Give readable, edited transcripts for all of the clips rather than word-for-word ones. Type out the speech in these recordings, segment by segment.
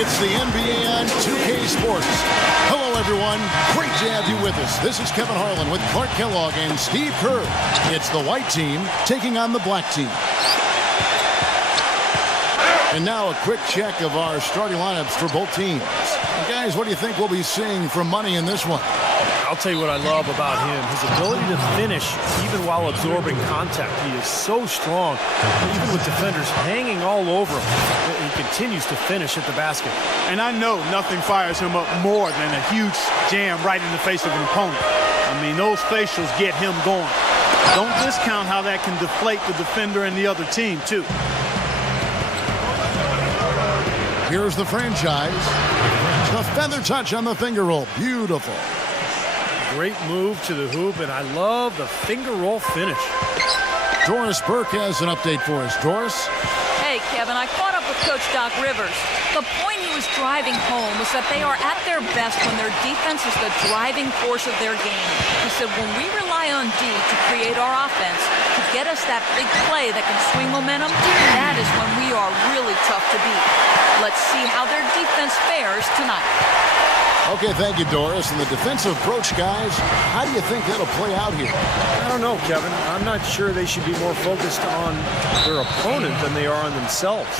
It's the NBA on 2K Sports. Hello, everyone. Great to have you with us. This is Kevin Harlan with Clark Kellogg and Steve Kerr. It's the white team taking on the black team. And now a quick check of our starting lineups for both teams. And guys, what do you think we'll be seeing from Money in this one? I'll tell you what I love about him. His ability to finish even while absorbing contact. He is so strong. Even with defenders hanging all over him, he continues to finish at the basket. And I know nothing fires him up more than a huge jam right in the face of an opponent. I mean, those facials get him going. Don't discount how that can deflate the defender and the other team, too. Here's the franchise. The feather touch on the finger roll. Beautiful. Great move to the hoop, and I love the finger roll finish. Doris Burke has an update for us. Doris? Hey, Kevin, I caught up with Coach Doc Rivers. The point he was driving home was that they are at their best when their defense is the driving force of their game. He said, when we rely on D to create our offense, to get us that big play that can swing momentum, that is when we are really tough to beat. Let's see how their defense fares tonight. Okay, thank you, Doris. And the defensive approach, guys, how do you think that'll play out here? I don't know, Kevin. I'm not sure they should be more focused on their opponent than they are on themselves.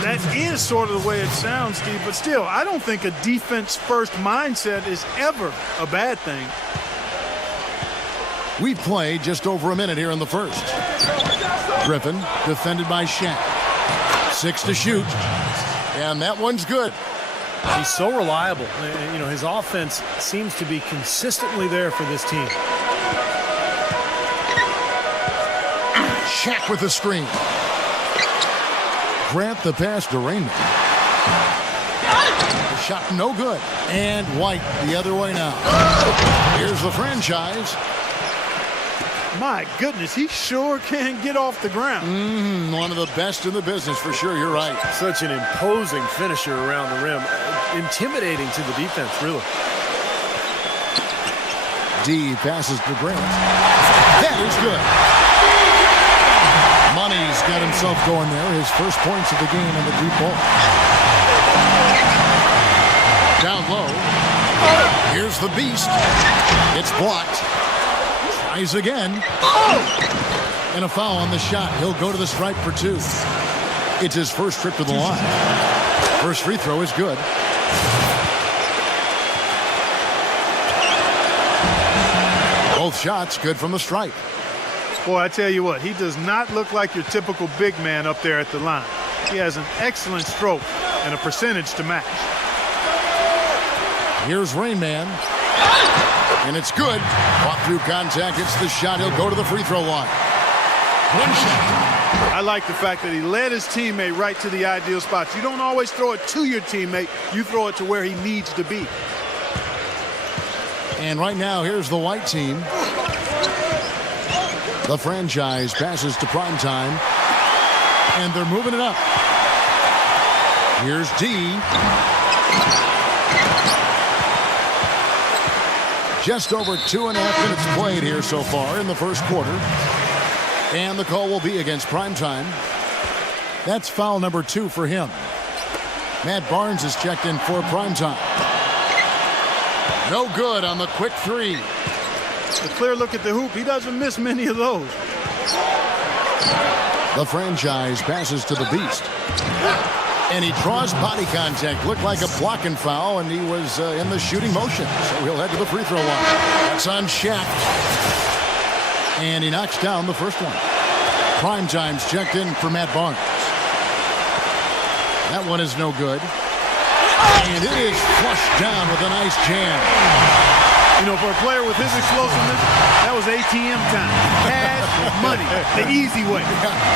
That is sort of the way it sounds, Steve, but still, I don't think a defense-first mindset is ever a bad thing. We've played just over a minute here in the first. Griffin, defended by Shaq. 6 to shoot. And that one's good. He's so reliable. You know, his offense seems to be consistently there for this team. Shaq with the screen. Grant the pass to Raymond. The shot no good. And White the other way now. Here's the franchise. My goodness, he sure can get off the ground. One of the best in the business for sure. You're right. Such an imposing finisher around the rim. Intimidating to the defense, really. D passes to Grant. That is good. Money's got himself going there. His first points of the game on the deep ball. Down low. Here's the beast. It's blocked. Tries again. And a foul on the shot. He'll go to the stripe for 2. It's his first trip to the line. First free throw is good. Both shots good from the stripe. Boy, I tell you what, he does not look like your typical big man up there at the line. He has an excellent stroke and a percentage to match. Here's Rain Man. And it's good. Fought through contact. It's the shot. He'll go to the free throw line. One shot. I like the fact that he led his teammate right to the ideal spots. You don't always throw it to your teammate. You throw it to where he needs to be. And right now, here's the white team. The franchise passes to primetime. And they're moving it up. Here's D. Just over 2.5 minutes played here so far in the first quarter. And the call will be against primetime. That's foul number 2 for him. Matt Barnes is checked in for primetime. No good on the quick 3. A clear look at the hoop. He doesn't miss many of those. The franchise passes to the beast. And he draws body contact. Looked like a blocking foul, and he was in the shooting motion. So he'll head to the free throw line. That's on Shaq. And he knocks down the first one. Primetime's checked in for Matt Barnes. That one is no good. And it is flushed down with a nice jam. You know, for a player with his explosiveness, that was ATM time. Cash, money, the easy way.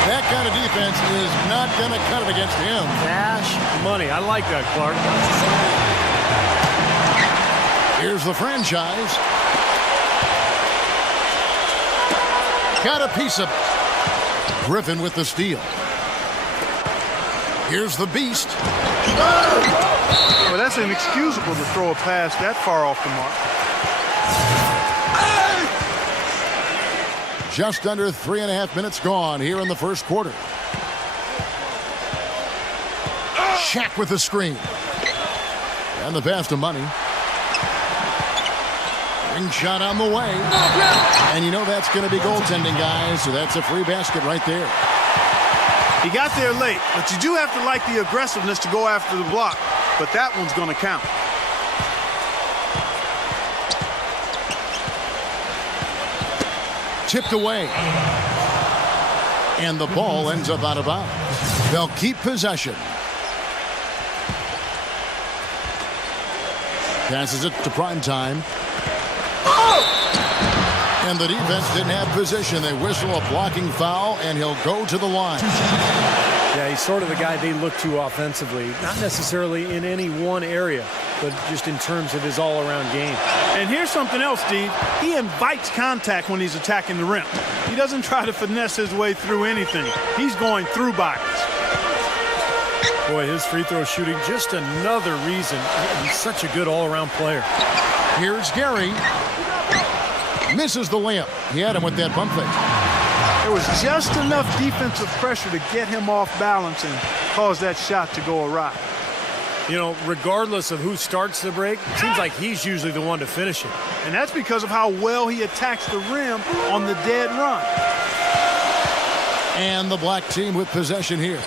That kind of defense is not going to cut it against him. Cash, money. I like that, Clark. Here's the franchise. Got a piece of Griffin with the steal. Here's the beast. Well, that's inexcusable to throw a pass that far off the mark. Just under 3.5 minutes gone here in the first quarter. Shaq with the screen. And the pass to Money. Ring shot on the way. And you know that's going to be goaltending, guys. So that's a free basket right there. He got there late, but you do have to like the aggressiveness to go after the block. But that one's going to count. Tipped away. And the ball ends up out of bounds. They'll keep possession. Passes it to Primetime. And the defense didn't have position. They whistle a blocking foul, and he'll go to the line. Yeah, he's sort of the guy they look to offensively. Not necessarily in any one area, but just in terms of his all-around game. And here's something else, Steve. He invites contact when he's attacking the rim. He doesn't try to finesse his way through anything. He's going through bodies. Boy, his free throw shooting, just another reason he's such a good all-around player. Here's Gary. Misses the layup. He had him with that bump fake. There was just enough defensive pressure to get him off balance and cause that shot to go awry. You know, regardless of who starts the break, it seems like he's usually the one to finish it. And that's because of how well he attacks the rim on the dead run. And the black team with possession here.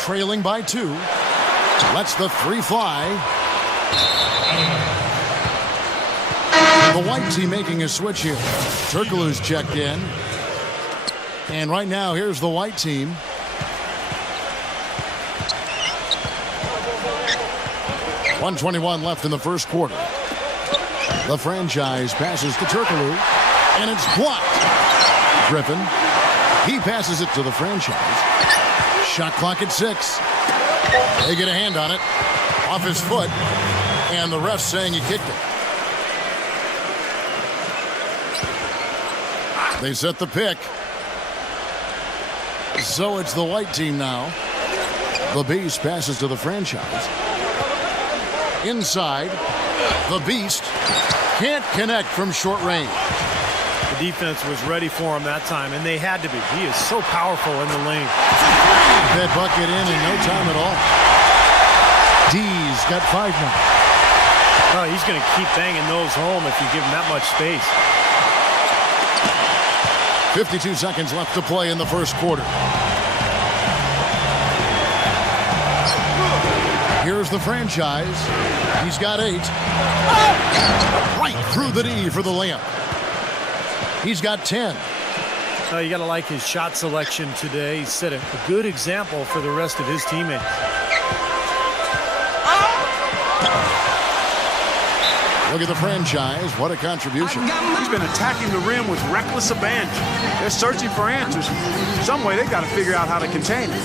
Trailing by 2. Lets the 3 fly. The white team making a switch here. Turkoglu's checked in. And right now, here's the white team. .121 left in the first quarter. The franchise passes to Turkoglu. And it's blocked. Griffin. He passes it to the franchise. Shot clock at 6. They get a hand on it. Off his foot. And the ref saying he kicked it. They set the pick. So it's the white team now. The Beast passes to the franchise. Inside. The Beast can't connect from short range. The defense was ready for him that time, and they had to be. He is so powerful in the lane. That bucket in no time at all. D's got 5 now. Oh, he's going to keep banging those home if you give him that much space. 52 seconds left to play in the first quarter. Here's the franchise. He's got 8. Right through the D for the layup. He's got 10. You got to like his shot selection today. He set a good example for the rest of his teammates. Look at the franchise. What a contribution. He's been attacking the rim with reckless abandon. They're searching for answers. Some way they've got to figure out how to contain it.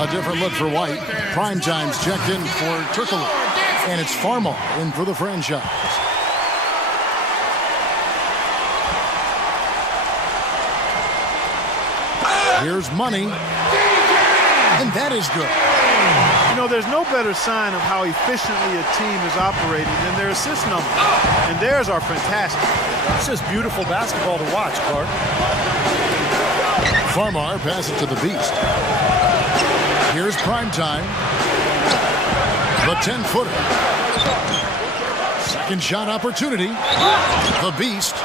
A different look for White. Primetime's checked in for Turkoglu. And it's Farmar in for the franchise. Here's Money. And that is good. You know, there's no better sign of how efficiently a team is operating than their assist number. And theirs are fantastic. It's just beautiful basketball to watch, Clark. Farmar passes to the Beast. Here's Primetime. The 10-footer. Second shot opportunity. The Beast.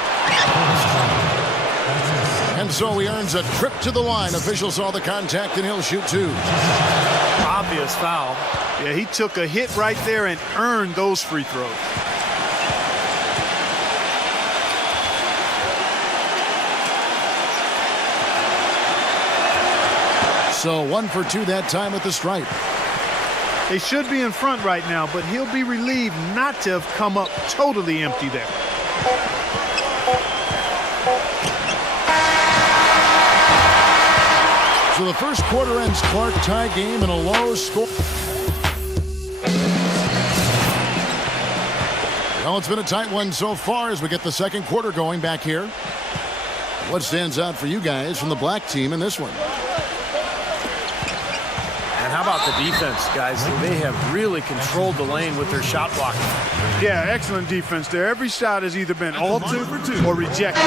And so he earns a trip to the line. Officials saw the contact and he'll shoot 2. Obvious foul. Yeah, he took a hit right there and earned those free throws. So 1 for 2 that time at the stripe. They should be in front right now, but he'll be relieved not to have come up totally empty there. So the first quarter ends Clark tie game in a low score. Well, it's been a tight one so far as we get the second quarter going back here. What stands out for you guys from the black team in this one? And how about the defense, guys? They have really controlled the lane with their shot blocking. Yeah, excellent defense there. Every shot has either been altered or rejected.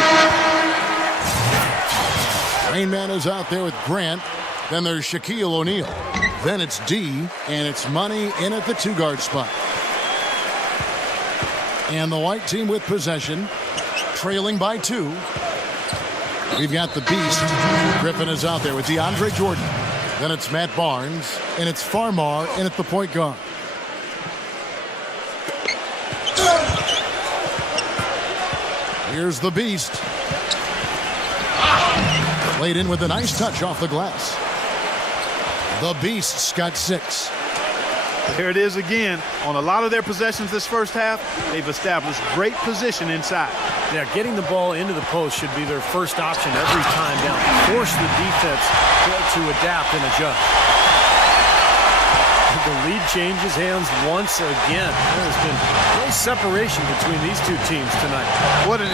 Rain Man is out there with Grant. Then there's Shaquille O'Neal. Then it's D, and it's Money in at the 2-guard spot. And the white team with possession, trailing by 2. We've got the Beast. Griffin is out there with DeAndre Jordan. Then it's Matt Barnes, and it's Farmar in at the point guard. Here's the Beast. Played in with a nice touch off the glass. The Beast's got 6. There it is again. On a lot of their possessions this first half, they've established great position inside. Yeah, getting the ball into the post should be their first option every time down. Force the defense to adapt and adjust. The lead changes hands once again. There has been no separation between these two teams tonight. What an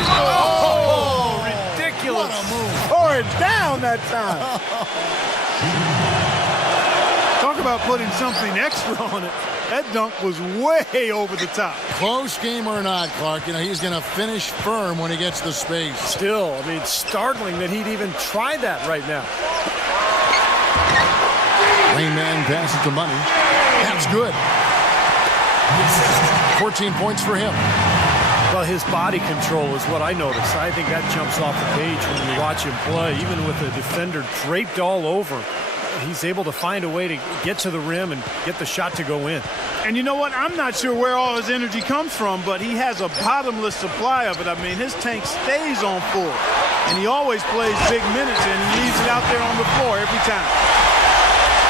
ridiculous. What a move. Tore it down that time. Talk about putting something extra on it. That dunk was way over the top. Close game or not, Clark, you know, he's going to finish firm when he gets the space. Still, I mean, startling that he'd even try that right now. Rain Man passes to Money. That's good. 14 points for him. Well, his body control is what I notice. I think that jumps off the page when you watch him play. Even with the defender draped all over, he's able to find a way to get to the rim and get the shot to go in. And you know what? I'm not sure where all his energy comes from, but he has a bottomless supply of it. I mean, his tank stays on full, and he always plays big minutes, and he leaves it out there on the floor every time.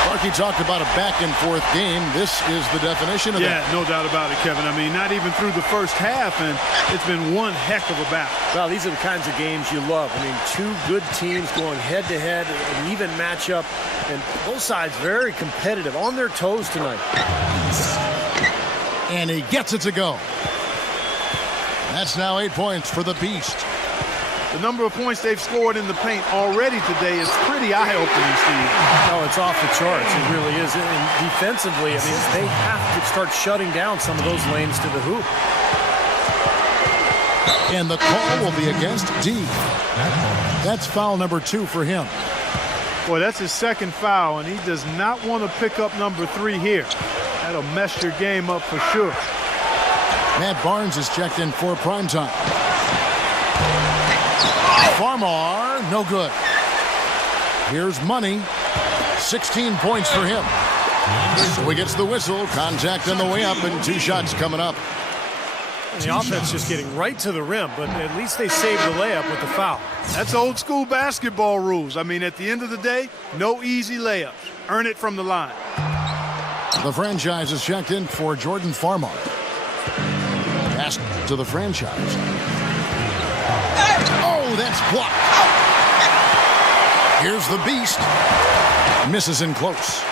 Clark, talked about a back-and-forth game. This is the definition of that. Yeah, no doubt about it, Kevin. I mean, not even through the first half, and it's been one heck of a battle. Well, these are the kinds of games you love. I mean, two good teams going head-to-head, an even matchup, and both sides very competitive, on their toes tonight. And he gets it to go. That's now 8 points for the Beast. The number of points they've scored in the paint already today is pretty eye-opening, Steve. No, it's off the charts. It really is. And defensively, I mean, they have to start shutting down some of those lanes to the hoop. And the call will be against D. That's foul number 2 for him. Boy, that's his second foul, and he does not want to pick up number 3 here. That'll mess your game up for sure. Matt Barnes is checked in for primetime. Farmar, no good. Here's Money. 16 points for him. So he gets the whistle. Contact on the way up, and 2 shots coming up. The offense just getting right to the rim, but at least they saved the layup with the foul. That's old school basketball rules. I mean, at the end of the day, no easy layups. Earn it from the line. The franchise is checked in for Jordan Farmar. Pass to the franchise. Oh, that's blocked. Here's the Beast. Misses in close.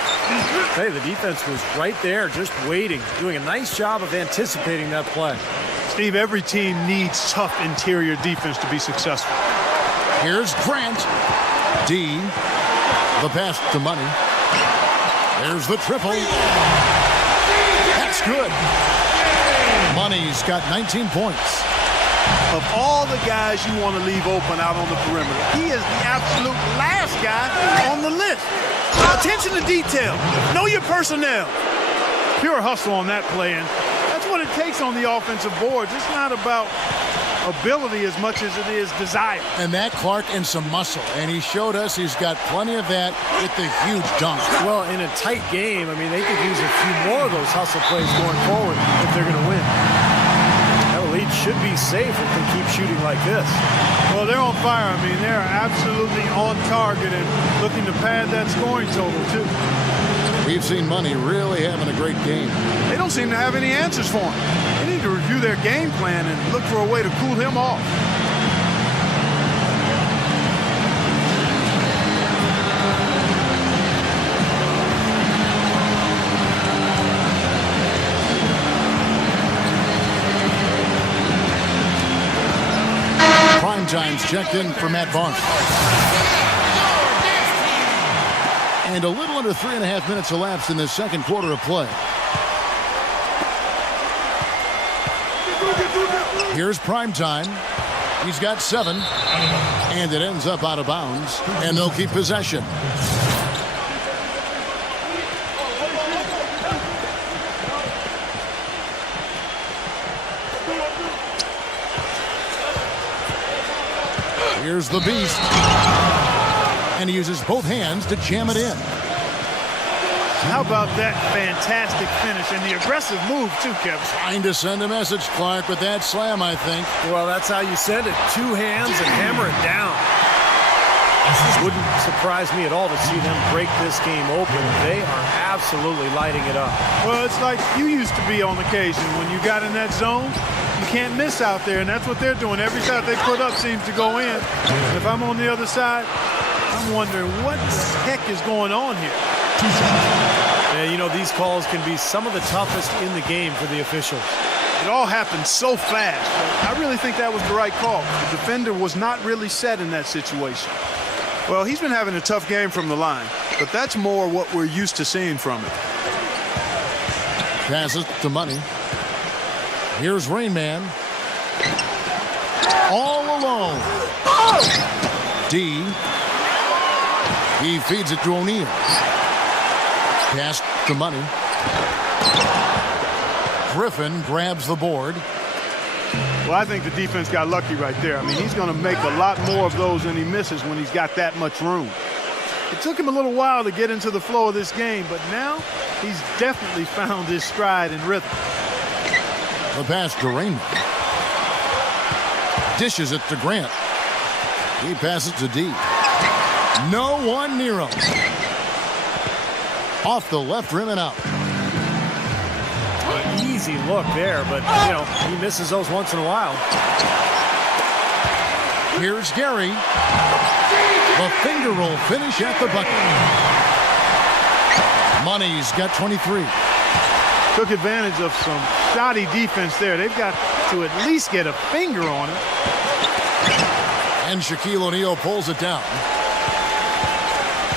Hey, the defense was right there, just waiting, doing a nice job of anticipating that play. Steve, every team needs tough interior defense to be successful. Here's Grant. D. The pass to Money. There's the triple. That's good. Money's got 19 points. Of all the guys you want to leave open out on the perimeter, he is the absolute last guy on the list. Attention to detail. Know your personnel. Pure hustle on that play, and that's what it takes on the offensive boards. It's not about ability as much as it is desire. And that, Clark, and some muscle. And he showed us he's got plenty of that with the huge dunk. Well, in a tight game, I mean, they could use a few more of those hustle plays going forward if they're going to win. That lead should be safe if they keep shooting like this. Well, they're on fire. I mean, they're absolutely on target and looking to pad that scoring total, too. We've seen Money really having a great game. They don't seem to have any answers for him. They need to review their game plan and look for a way to cool him off. Time's checked in for Matt Barnes. And a little under 3.5 minutes elapsed in the second quarter of play. Here's Prime Time. He's got 7. And it ends up out of bounds. And they'll keep possession. Here's the Beast. And he uses both hands to jam it in. How about that fantastic finish and the aggressive move, too, Kevin? Trying to send a message, Clark, with that slam, I think. Well, that's how you send it. 2 hands and hammer it down. Wouldn't surprise me at all to see them break this game open. They are absolutely lighting it up. Well, it's like you used to be on occasion. When you got in that zone, you can't miss out there, and that's what they're doing. Every shot they put up seems to go in. And if I'm on the other side, I'm wondering what the heck is going on here. Yeah, you know, these calls can be some of the toughest in the game for the officials. It all happened so fast. I really think that was the right call. The defender was not really set in that situation. Well, he's been having a tough game from the line, but that's more what we're used to seeing from him. Passes to Money. Here's Rain Man. All alone. D. He feeds it to O'Neal. Pass to Money. Griffin grabs the board. Well, I think the defense got lucky right there. I mean, he's going to make a lot more of those than he misses when he's got that much room. It took him a little while to get into the flow of this game, but now he's definitely found his stride and rhythm. The pass to Rainman. Dishes it to Grant. He passes to D. No one near him. Off the left rim and out. Easy look there, but, you know, he misses those once in a while. Here's Gary. The finger roll finish at the bucket. Money's got 23. Took advantage of some shoddy defense there. They've got to at least get a finger on it. And Shaquille O'Neal pulls it down.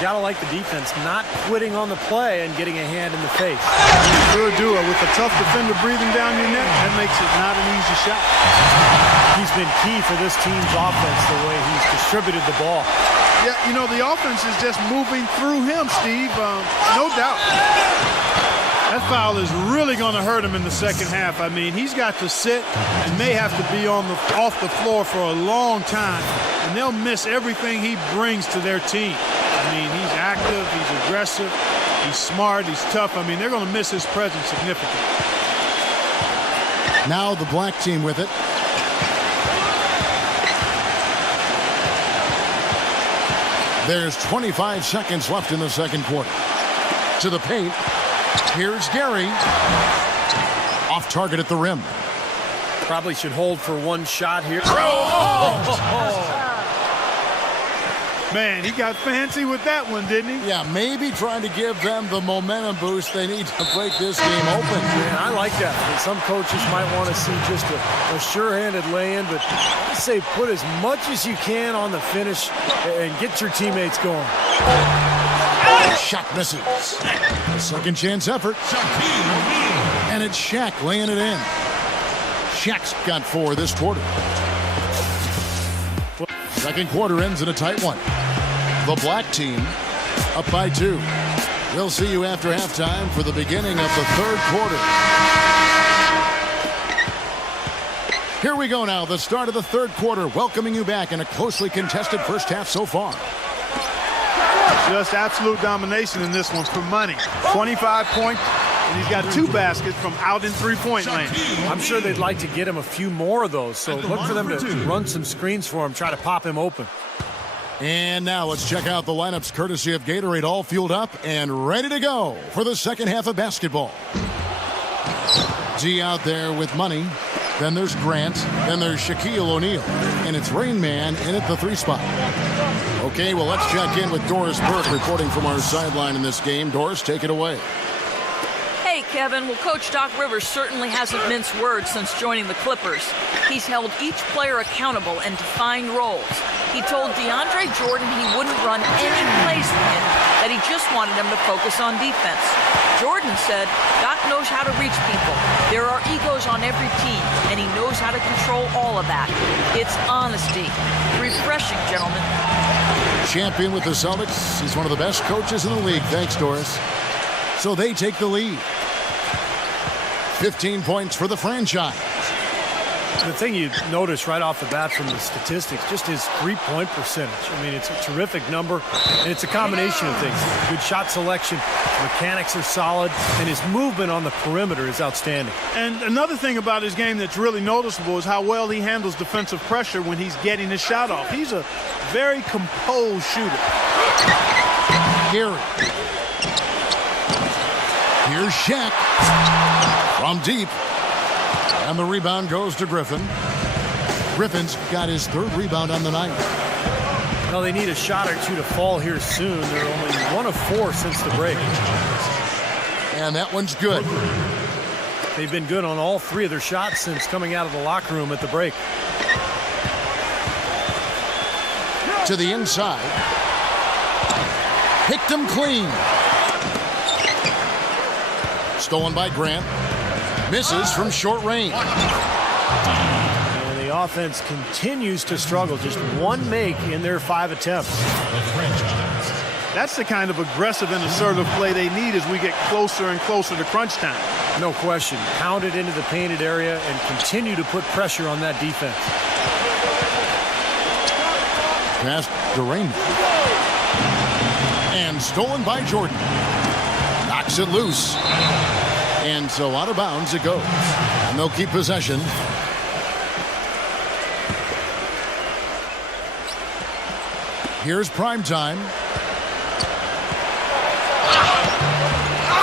Gotta like the defense not quitting on the play and getting a hand in the face. Sure do. With a tough defender breathing down your neck, that makes it not an easy shot. He's been key for this team's offense the way he's distributed the ball. Yeah, you know, the offense is just moving through him, Steve. No doubt. That foul is really going to hurt him in the second half. I mean, he's got to sit and may have to be off the floor for a long time, and they'll miss everything he brings to their team. I mean, he's active, he's aggressive, he's smart, he's tough. I mean, they're going to miss his presence significantly. Now the black team with it. There's 25 seconds left in the second quarter. To the paint. Here's Gary. Off target at the rim. Probably should hold for one shot here. Man, he got fancy with that one, didn't he? Yeah, maybe trying to give them the momentum boost they need to break this game open. Man, I like that. And some coaches might want to see just a sure-handed lay-in, but I say put as much as you can on the finish and get your teammates going. Shot misses. A second chance effort. And it's Shaq laying it in. Shaq's got 4 this quarter. Second quarter ends in a tight one. The black team up by 2. We'll see you after halftime for the beginning of the third quarter. Here we go now, the start of the third quarter, welcoming you back in a closely contested first half so far. Just absolute domination in this one for Money. 25 points, and he's got 2 baskets from out in three-point land. I'm sure they'd like to get him a few more of those, so look for them to run some screens for him, try to pop him open. And now let's check out the lineups courtesy of Gatorade, all fueled up and ready to go for the second half of basketball. G out there with Money. Then there's Grant. Then there's Shaquille O'Neal. And it's Rain Man in at the 3 spot. Okay, well, let's check in with Doris Burke reporting from our sideline in this game. Doris, take it away. Hey, Kevin. Well, Coach Doc Rivers certainly hasn't minced words since joining the Clippers. He's held each player accountable and defined roles. He told DeAndre Jordan he wouldn't run any plays for him, that he just wanted him to focus on defense. Jordan said, Doc knows how to reach people. There are egos on every team, and he knows how to control all of that. It's honesty. Refreshing, gentlemen. Champion with the Celtics. He's one of the best coaches in the league. Thanks, Doris. So they take the lead. 15 points for the franchise. The thing you notice right off the bat from the statistics, just his three-point percentage. I mean, it's a terrific number, and it's a combination of things. Good shot selection, mechanics are solid, and his movement on the perimeter is outstanding. And another thing about his game that's really noticeable is how well he handles defensive pressure when he's getting his shot off. He's a very composed shooter. Gary. Here's Shaq from deep. And the rebound goes to Griffin. Griffin's got his third rebound on the night. Well, they need a shot or two to fall here soon. They're only 1 of 4 since the break. And that one's good. They've been good on all 3 of their shots since coming out of the locker room at the break. To the inside. Picked him clean. Stolen by Grant. Misses from short range. And the offense continues to struggle. Just 1 make in their 5 attempts. That's the kind of aggressive and assertive play they need as we get closer and closer to crunch time. No question. Pound it into the painted area and continue to put pressure on that defense. Pass to Raymond. And stolen by Jordan. Knocks it loose. And so out of bounds it goes. And they'll keep possession. Here's prime time.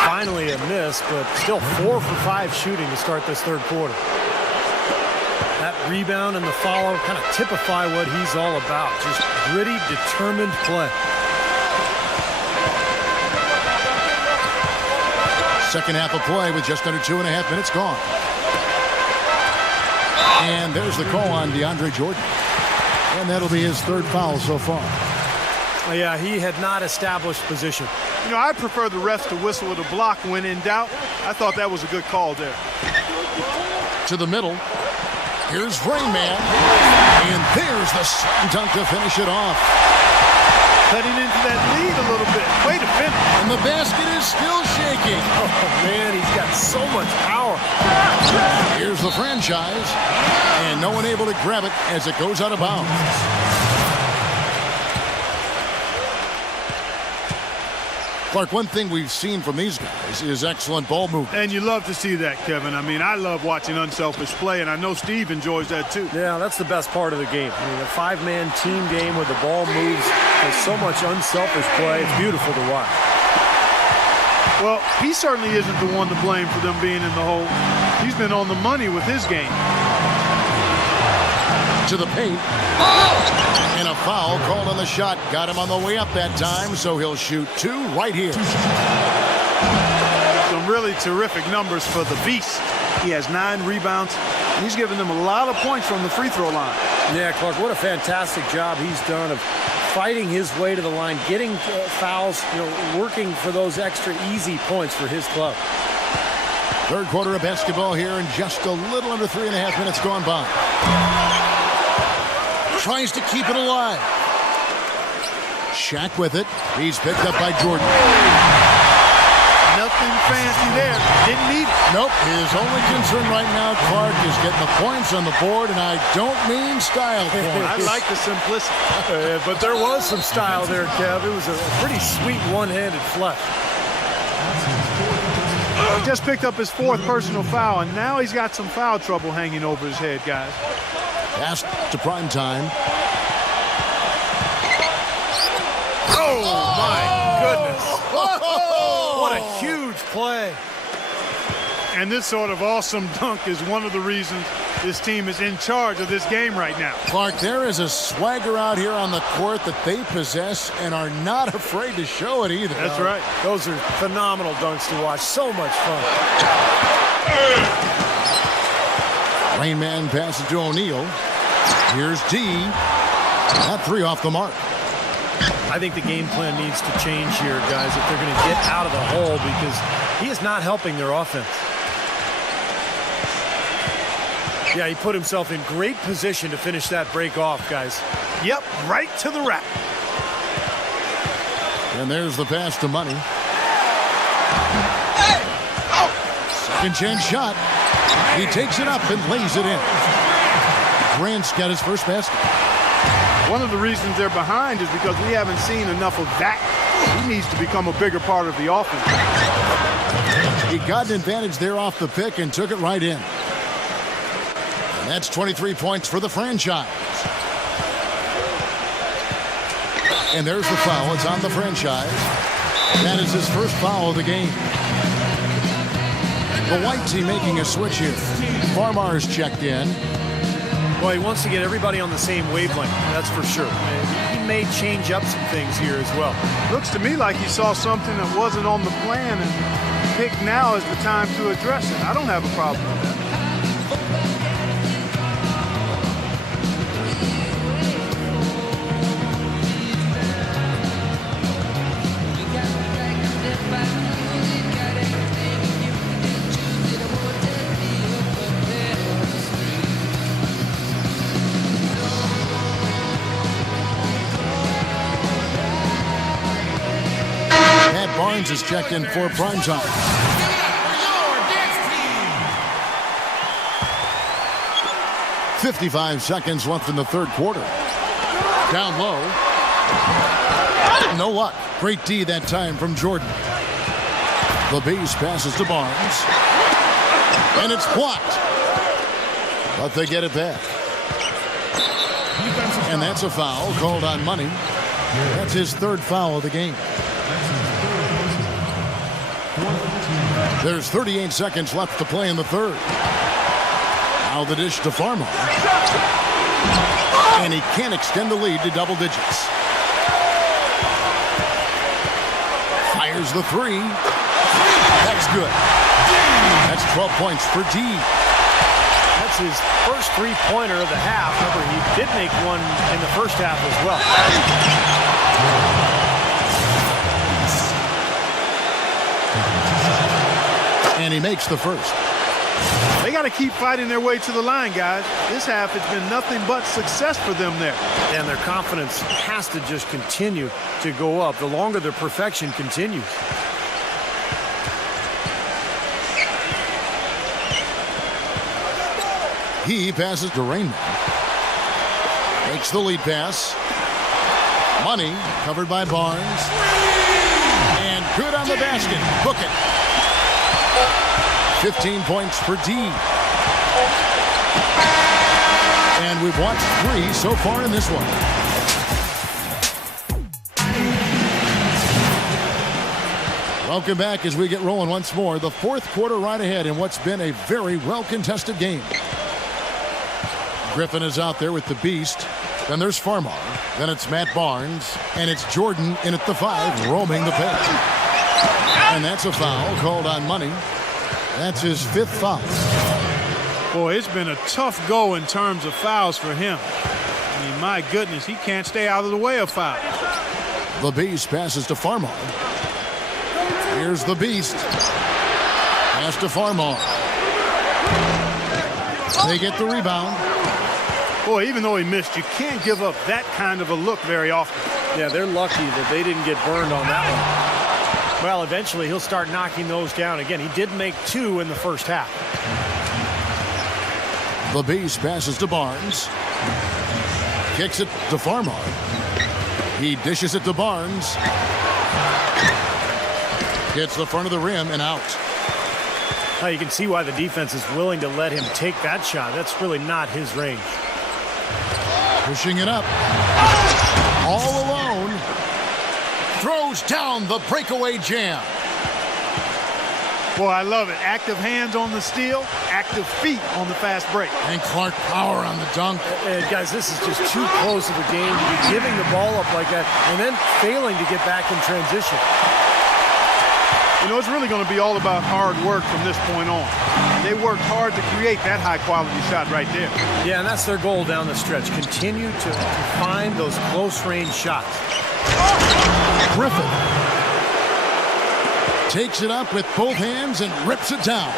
Finally a miss, but still 4 for 5 shooting to start this third quarter. That rebound and the follow kind of typify what he's all about. Just gritty, determined play. Second half of play with just under 2.5 minutes gone. And there's the call on DeAndre Jordan. And that'll be his third foul so far. Oh, yeah, he had not established position. You know, I prefer the refs to whistle with a block when in doubt. I thought that was a good call there. To the middle. Here's Rayman. And there's the slam dunk to finish it off. Cutting into that lead a little bit. Way to finish. And the basket is still shaking. Oh, man, he's got so much power. Here's the franchise. And no one able to grab it as it goes out of bounds. Clark, one thing we've seen from these guys is excellent ball movement. And you love to see that, Kevin. I mean, I love watching unselfish play, and I know Steve enjoys that too. Yeah, that's the best part of the game. I mean, a 5-man team game where the ball moves. There's so much unselfish play. It's beautiful to watch. Well, he certainly isn't the one to blame for them being in the hole. He's been on the money with his game. To the paint. And a foul called on the shot. Got him on the way up that time, so he'll shoot 2 right here. Some really terrific numbers for the Beast. He has 9 rebounds. He's given them a lot of points from the free throw line. Yeah, Clark, what a fantastic job he's done of fighting his way to the line, getting fouls, working for those extra easy points for his club. Third quarter of basketball here and just a little under 3.5 minutes gone by. Tries to keep it alive. Shaq with it. He's picked up by Jordan. Nothing fancy there. Didn't need it. Nope. His only concern right now, Clark, is getting the points on the board, and I don't mean style points. I like the simplicity. But there was some style there, Kev. It was a pretty sweet one-handed flush. He just picked up his 4th personal foul, and now he's got some foul trouble hanging over his head, guys. Pass to prime time. Oh, my goodness. What a huge play. And this sort of awesome dunk is one of the reasons this team is in charge of this game right now. Clark, there is a swagger out here on the court that they possess and are not afraid to show it either. That's right. Those are phenomenal dunks to watch. So much fun. Rain Man passes to O'Neal. Here's D. That three off the mark. I think the game plan needs to change here, guys, if they're going to get out of the hole, because he is not helping their offense. Yeah, he put himself in great position to finish that break off, guys. Yep, right to the rack. And there's the pass to Money. Second chance shot. He takes it up and lays it in. Grant's got his first basket. One of the reasons they're behind is because we haven't seen enough of that. He needs to become a bigger part of the offense. He got an advantage there off the pick and took it right in. And that's 23 points for the franchise. And there's the foul. It's on the franchise. That is his first foul of the game. The white team making a switch here. Farmar's checked in. Well, he wants to get everybody on the same wavelength, that's for sure. He may change up some things here as well. Looks to me like he saw something that wasn't on the plan and picked now as the time to address it. I don't have a problem with that. Barnes is checked in for prime time. 55 seconds left in the third quarter. Down low. No luck. Great D that time from Jordan. The Beast passes to Barnes. And it's blocked. But they get it back. And that's a foul called on Money. That's his third foul of the game. There's 38 seconds left to play in the third. Now the dish to Farmer. And he can't extend the lead to double digits. Fires the three. That's good. That's 12 points for D. That's his first three-pointer of the half. Remember, he did make one in the first half as well. And he makes the first. They got to keep fighting their way to the line, guys. This half has been nothing but success for them there. And their confidence has to just continue to go up the longer their perfection continues. He passes to Rainman. Makes the lead pass. Money covered by Barnes. And good on the basket. Book it. 15 points for D. And we've watched 3 so far in this one. Welcome back as we get rolling once more. The fourth quarter right ahead in what's been a very well-contested game. Griffin is out there with the Beast. Then there's Farmar. Then it's Matt Barnes. And it's Jordan in at the 5, roaming the paint. And that's a foul called on Money. That's his 5th foul. Boy, it's been a tough go in terms of fouls for him. I mean, my goodness, he can't stay out of the way of fouls. The Beast passes to Farmar. Here's the Beast. Pass to Farmar. They get the rebound. Boy, even though he missed, you can't give up that kind of a look very often. Yeah, they're lucky that they didn't get burned on that one. Well, eventually he'll start knocking those down again. He did make 2 in the first half. The Beast passes to Barnes. Kicks it to Farmar. He dishes it to Barnes. Hits the front of the rim and out. Now you can see why the defense is willing to let him take that shot. That's really not his range. Pushing it up. All alone. Throws down the breakaway jam. Boy, I love it. Active hands on the steal, active feet on the fast break. And Clark power on the dunk. And guys, this is just too close of a game to be giving the ball up like that and then failing to get back in transition. You know, it's really going to be all about hard work from this point on. They worked hard to create that high-quality shot right there. Yeah, and that's their goal down the stretch. Continue to find those close-range shots. Griffin takes it up with both hands and rips it down.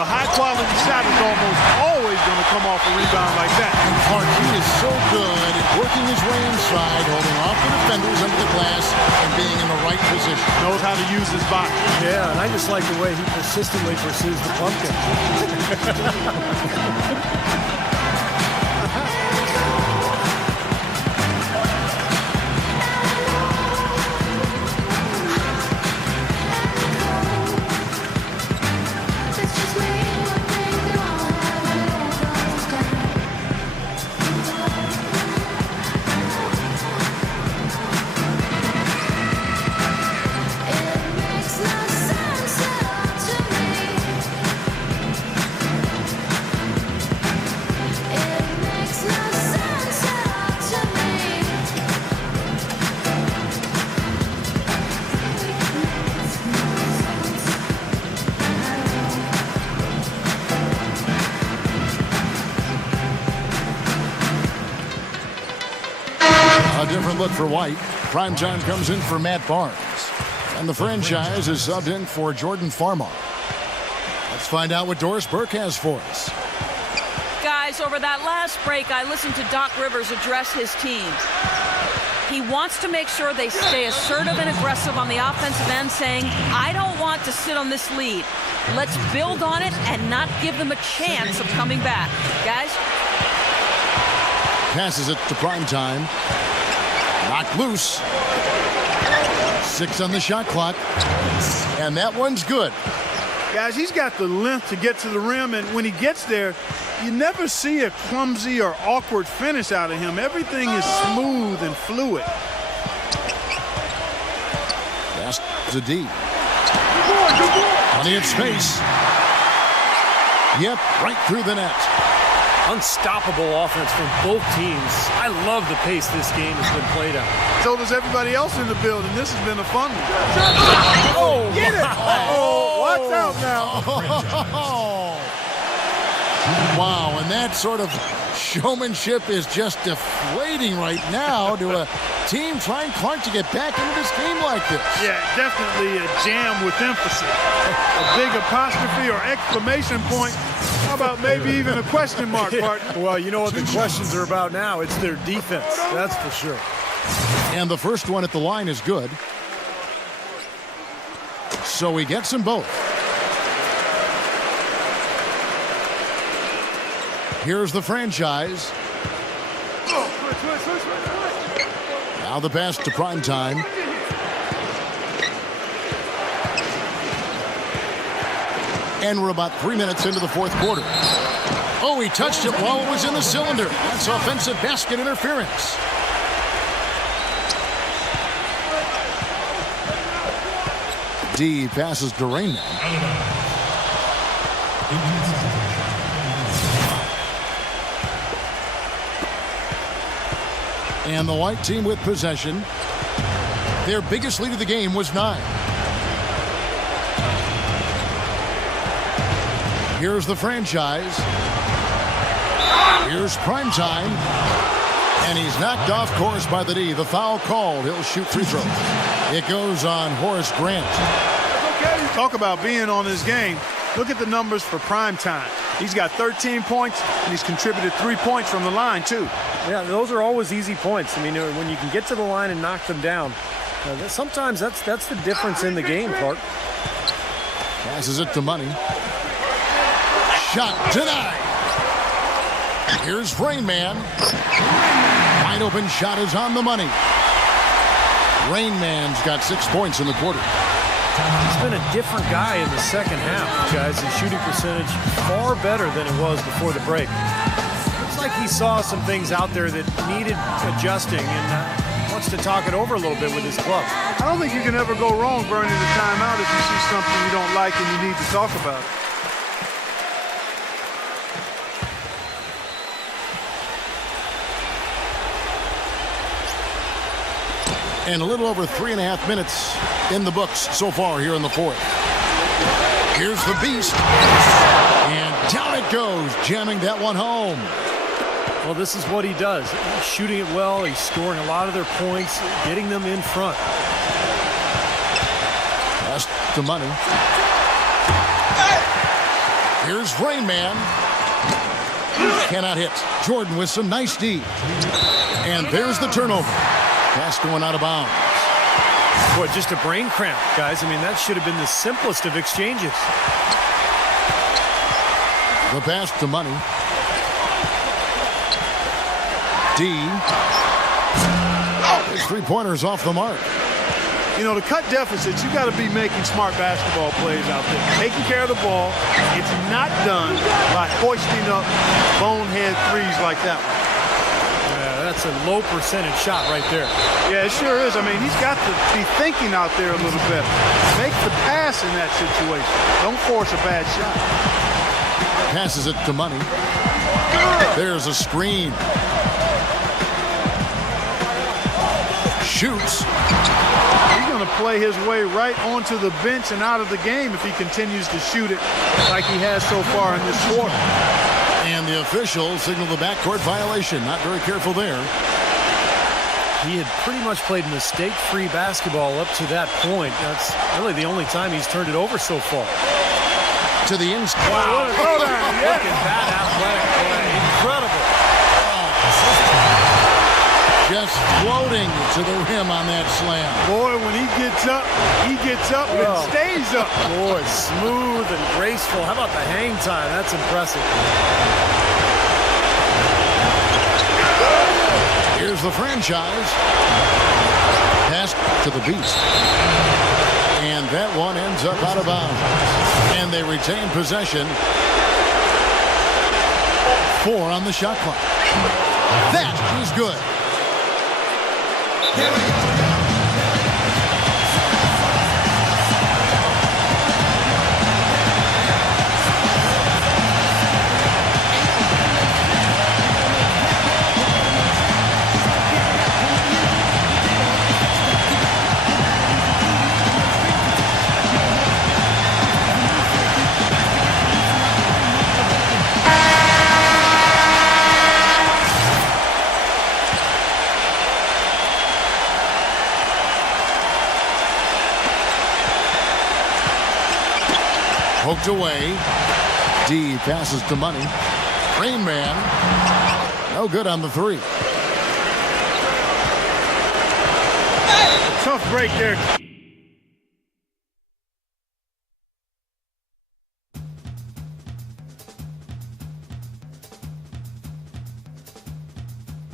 A high-quality shot is almost always going to come off a rebound like that. And Clark, he is so good at working his way inside, holding off the defenders under the glass, and being in the right position. Knows how to use his body. Yeah, and I just like the way he persistently pursues the pumpkin. A different look for White. Primetime comes in for Matt Barnes. And the franchise is subbed in for Jordan Farmar. Let's find out what Doris Burke has for us. Guys, over that last break, I listened to Doc Rivers address his team. He wants to make sure they stay assertive and aggressive on the offensive end, saying, I don't want to sit on this lead. Let's build on it and not give them a chance of coming back. Guys? Passes it to Primetime. Knocked loose. 6 on the shot clock. And that one's good. Guys, he's got the length to get to the rim, and when he gets there, you never see a clumsy or awkward finish out of him. Everything is smooth and fluid. Pass to D. Plenty of space. Yep, right through the net. Unstoppable offense from both teams. I love the pace this game has been played at. So does everybody else in the building. This has been a fun one. Oh, Get it! Oh, watch out now. Wow, and that sort of showmanship is just deflating right now to a team trying Clark to get back into this game like this. Yeah, definitely a jam with emphasis. A big apostrophe or exclamation point. How about maybe even a question mark, partner? Well, you know what the questions are about now. It's their defense, that's for sure. And the first one at the line is good. So he gets them both. Here's the franchise. Now the pass to Primetime. And we're about 3 minutes into the fourth quarter. Oh, he touched it while it was in the cylinder. That's offensive basket interference. D passes to Rainman. And the white team with possession. Their biggest lead of the game was 9. Here's the franchise. Here's Primetime. And he's knocked off course by the D. The foul called. He'll shoot free throws. It goes on Horace Grant. Okay, talk about being on his game. Look at the numbers for Primetime. He's got 13 points, and he's contributed 3 points from the line, too. Yeah, those are always easy points. I mean, when you can get to the line and knock them down, sometimes that's the difference in the game, Clark. Passes it to Money. Shot denied. Here's Rainman. Wide open shot is on the money. Rainman's got 6 points in the quarter. He's been a different guy in the second half, guys. His shooting percentage far better than it was before the break. Looks like he saw some things out there that needed adjusting, and wants to talk it over a little bit with his club. I don't think you can ever go wrong burning the timeout if you see something you don't like and you need to talk about it. And a little over 3.5 minutes in the books so far here in the fourth. Here's the beast. And down it goes, jamming that one home. Well, this is what he does. He's shooting it well. He's scoring a lot of their points, getting them in front. Pass to Money. Here's Rain Man. Cannot hit. Jordan with some nice D. And there's the turnover. Pass going out of bounds. Boy, just a brain cramp, guys. I mean, that should have been the simplest of exchanges. The pass to Money. D. His three-pointers off the mark. You know, to cut deficits, you got to be making smart basketball plays out there. Taking care of the ball. It's not done by hoisting up bonehead threes like that one. That's a low percentage shot right there. Yeah, it sure is. I mean, he's got to be thinking out there a little bit. Make the pass in that situation. Don't force a bad shot. Passes it to Money. There's a screen. Shoots. He's going to play his way right onto the bench and out of the game if he continues to shoot it like he has so far in this quarter. And the officials signal the backcourt violation. Not very careful there. He had pretty much played mistake-free basketball up to that point. That's really the only time he's turned it over so far. To the inside. Wow, what a throwdown. Look at that athletic play. Incredible. Just floating to the rim on that slam. Boy, when he gets up and stays up. Boy, smooth and graceful. How about the hang time? That's impressive. Here's the franchise. Pass to the beast. And that one ends up out of bounds. And they retain possession. 4 on the shot clock. That is good. Here we go. Poked away. D passes to Money. Rain Man. No good on the three. Tough break there.